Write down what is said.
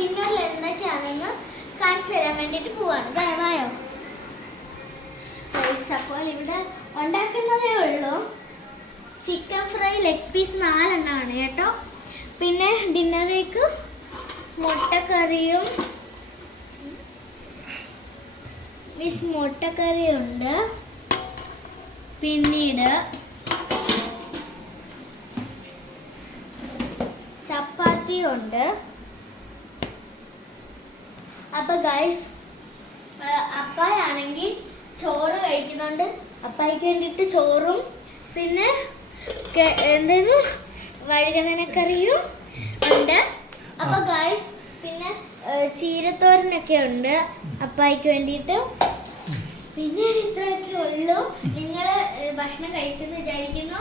ഡിന്നറിൽ എന്തൊക്കെയാണെന്ന് കാണിച്ചു തരാൻ വേണ്ടിയിട്ട് പോവാണ്. ദയവായോ. അപ്പോൾ ഇവിടെ ഉണ്ടാക്കുന്നതേ ഉള്ളൂ. ചിക്കൻ ഫ്രൈ ലെഗ് പീസ് 4 എണ്ണമാണ് കേട്ടോ. പിന്നെ ഡിന്നറിലേക്ക് മുട്ടക്കറിയുണ്ട്. പിന്നീട് ചപ്പാത്തി ഉണ്ട്. അപ്പോൾ ഗൈസ്, അപ്പായാണെങ്കിൽ ചോറ് കഴിക്കുന്നുണ്ട്. അപ്പായിക്ക് വേണ്ടിയിട്ട് ചോറും പിന്നെ എന്തെങ്കിലും വഴുതനക്കറിയും ഉണ്ട്. അപ്പോൾ ഗൈസ്, പിന്നെ ചീരത്തോരനൊക്കെ ഉണ്ട് അപ്പായിക്ക് വേണ്ടിയിട്ട്. പിന്നീട് ഇത്രയൊക്കെ ഉള്ളൂ. നിങ്ങൾ ഭക്ഷണം കഴിച്ചെന്ന് വിചാരിക്കുന്നു.